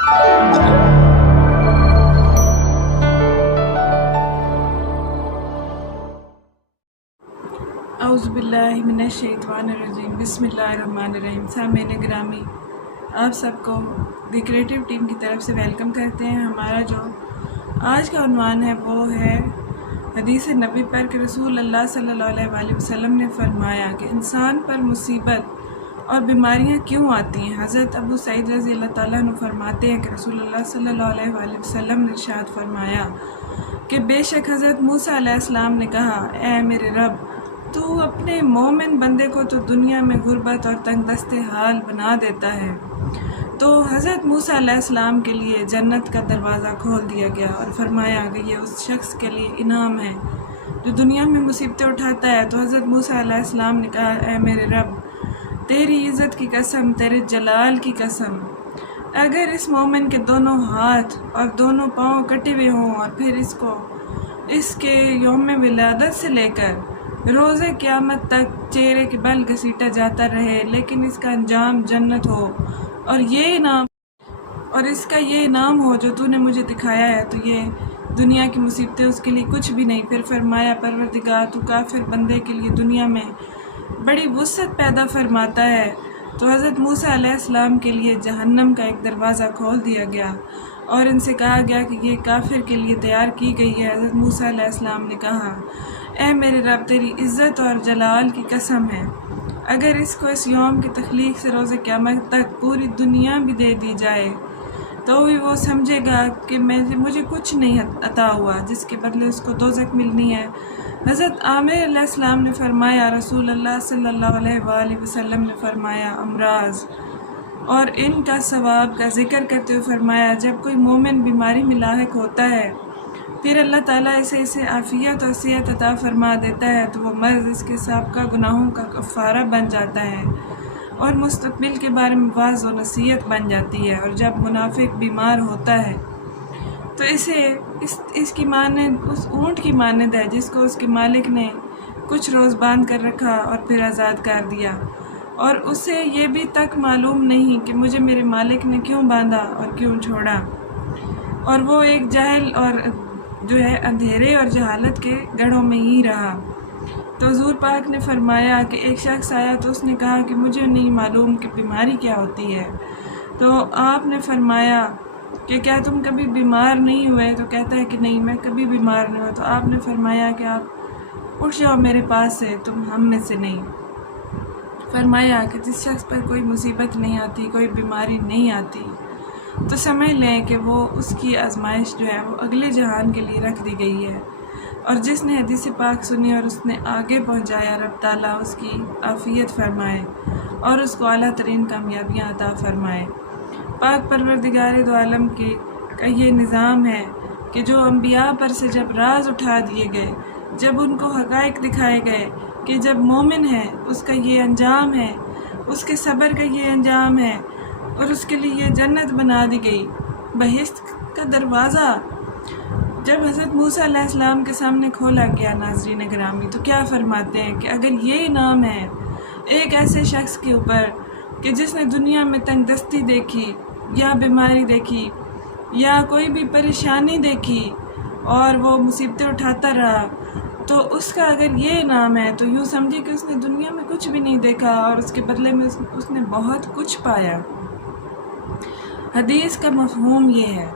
اعوذ باللہ من الشیطان الرجیم، بسم اللہ الرحمن الرحیم۔ سامعین گرامی، آپ سب کو دی کریٹیو ٹیم کی طرف سے ویلکم کرتے ہیں۔ ہمارا جو آج کا عنوان ہے وہ ہے حدیث نبی پر کہ رسول اللہ صلی اللہ علیہ وسلم نے فرمایا کہ انسان پر مصیبت اور بیماریاں کیوں آتی ہیں۔ حضرت ابو سعید رضی اللہ تعالیٰ عنہ فرماتے ہیں کہ رسول اللہ صلی اللہ علیہ وسلم نے ارشاد فرمایا کہ بے شک حضرت موسیٰ علیہ السلام نے کہا، اے میرے رب، تو اپنے مومن بندے کو تو دنیا میں غربت اور تنگ دست حال بنا دیتا ہے، تو حضرت موسیٰ علیہ السلام کے لیے جنت کا دروازہ کھول دیا گیا اور فرمایا کہ یہ اس شخص کے لیے انعام ہے جو دنیا میں مصیبتیں اٹھاتا ہے۔ تو حضرت موسیٰ علیہ السلام نے کہا، اے میرے رب، تیری عزت کی قسم، تیرے جلال کی قسم، اگر اس مومن کے دونوں ہاتھ اور دونوں پاؤں کٹے ہوئے ہوں اور پھر اس کے یوم ولادت سے لے کر روز قیامت تک چہرے کے بل گھسیٹا جاتا رہے، لیکن اس کا انجام جنت ہو اور اس کا یہ انعام ہو جو تو نے مجھے دکھایا ہے، تو یہ دنیا کی مصیبتیں اس کے لیے کچھ بھی نہیں۔ پھر فرمایا، پروردگار، تو کافر بندے کے لیے دنیا میں بڑی وسعت پیدا فرماتا ہے۔ تو حضرت موسیٰ علیہ السلام کے لیے جہنم کا ایک دروازہ کھول دیا گیا اور ان سے کہا گیا کہ یہ کافر کے لیے تیار کی گئی ہے۔ حضرت موسیٰ علیہ السلام نے کہا، اے میرے رب، تیری عزت اور جلال کی قسم ہے، اگر اس کو اس یوم کی تخلیق سے روز قیامت تک پوری دنیا بھی دے دی جائے تو بھی وہ سمجھے گا کہ مجھے کچھ نہیں عطا ہوا، جس کے بدلے اس کو دوزخ ملنی ہے۔ حضرت عامر علیہ السلام نے فرمایا، رسول اللہ صلی اللہ علیہ وسلم نے فرمایا، امراض اور ان کا ثواب کا ذکر کرتے ہوئے فرمایا، جب کوئی مومن بیماری میں لاحق ہوتا ہے پھر اللہ تعالیٰ اسے عافیت اور صحت عطا فرما دیتا ہے تو وہ مرض اس کے سابقہ گناہوں کا کفارہ بن جاتا ہے اور مستقبل کے بارے میں واعظ و نصیحت بن جاتی ہے۔ اور جب منافق بیمار ہوتا ہے تو اس کی مانند اس اونٹ کی مانند ہے جس کو اس کے مالک نے کچھ روز باندھ کر رکھا اور پھر آزاد کر دیا، اور اسے یہ بھی تک معلوم نہیں کہ مجھے میرے مالک نے کیوں باندھا اور کیوں چھوڑا، اور وہ ایک جاہل اور جو ہے اندھیرے اور جہالت کے گڑھوں میں ہی رہا۔ تو حضور پاک نے فرمایا کہ ایک شخص آیا تو اس نے کہا کہ مجھے نہیں معلوم کہ بیماری کیا ہوتی ہے۔ تو آپ نے فرمایا کہ کیا تم کبھی بیمار نہیں ہوئے؟ تو کہتا ہے کہ نہیں، میں کبھی بیمار نہیں ہوا۔ تو آپ نے فرمایا کہ آپ اٹھ جاؤ میرے پاس سے، تم ہم میں سے نہیں۔ فرمایا کہ جس شخص پر کوئی مصیبت نہیں آتی، کوئی بیماری نہیں آتی، تو سمجھ لیں کہ وہ اس کی آزمائش جو ہے وہ اگلے جہان کے لیے رکھ دی گئی ہے، اور جس نے حدیث پاک سنی اور اس نے آگے پہنچایا، رب تعالیٰ اس کی عافیت فرمائے اور اس کو اعلیٰ ترین کامیابیاں عطا فرمائے۔ پاک پروردگار دو عالم کا یہ نظام ہے کہ جو انبیاء پر سے جب راز اٹھا دیے گئے، جب ان کو حقائق دکھائے گئے کہ جب مومن ہے اس کا یہ انجام ہے، اس کے صبر کا یہ انجام ہے، اور اس کے لیے یہ جنت بنا دی گئی، بہشت کا دروازہ جب حضرت موسیٰ علیہ السلام کے سامنے کھولا گیا، ناظرین گرامی، تو کیا فرماتے ہیں کہ اگر یہ انعام ہے ایک ایسے شخص کے اوپر کہ جس نے دنیا میں تنگ دستی دیکھی یا بیماری دیکھی یا کوئی بھی پریشانی دیکھی اور وہ مصیبتیں اٹھاتا رہا، تو اس کا اگر یہ انعام ہے تو یوں سمجھے کہ اس نے دنیا میں کچھ بھی نہیں دیکھا اور اس کے بدلے میں اس نے بہت کچھ پایا۔ حدیث کا مفہوم یہ ہے،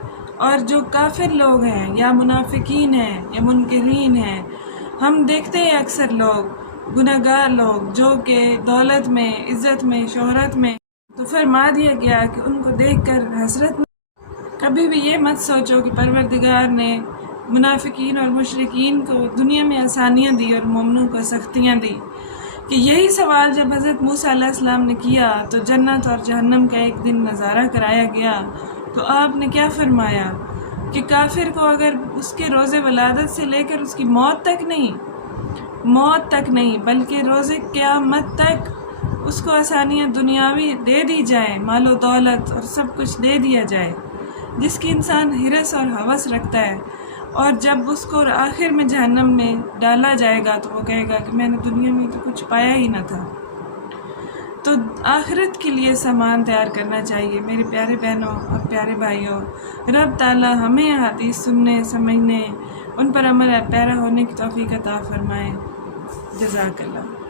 اور جو کافر لوگ ہیں یا منافقین ہیں یا منکرین ہیں، ہم دیکھتے ہیں اکثر لوگ گناہگار لوگ جو کہ دولت میں، عزت میں، شہرت میں، تو فرما دیا گیا کہ ان کو دیکھ کر حسرت میں کبھی بھی یہ مت سوچو کہ پروردگار نے منافقین اور مشرکین کو دنیا میں آسانیاں دی اور مومنوں کو سختیاں دی، کہ یہی سوال جب حضرت موسیٰ علیہ السلام نے کیا تو جنت اور جہنم کا ایک دن نظارہ کرایا گیا، تو آپ نے کیا فرمایا کہ کافر کو اگر اس کے روز ولادت سے لے کر اس کی موت تک نہیں بلکہ روز قیامت تک اس کو آسانیاں دنیاوی دے دی جائیں، مال و دولت اور سب کچھ دے دیا جائے جس کی انسان ہرس اور ہوس رکھتا ہے، اور جب اس کو آخر میں جہنم میں ڈالا جائے گا تو وہ کہے گا کہ میں نے دنیا میں تو کچھ پایا ہی نہ تھا۔ تو آخرت کے لیے سامان تیار کرنا چاہیے میرے پیارے بہنوں اور پیارے بھائیوں۔ رب تعالی ہمیں حدیث سننے، سمجھنے، ان پر عمل پیرا ہونے کی توفیق عطا فرمائے۔ جزاک اللہ۔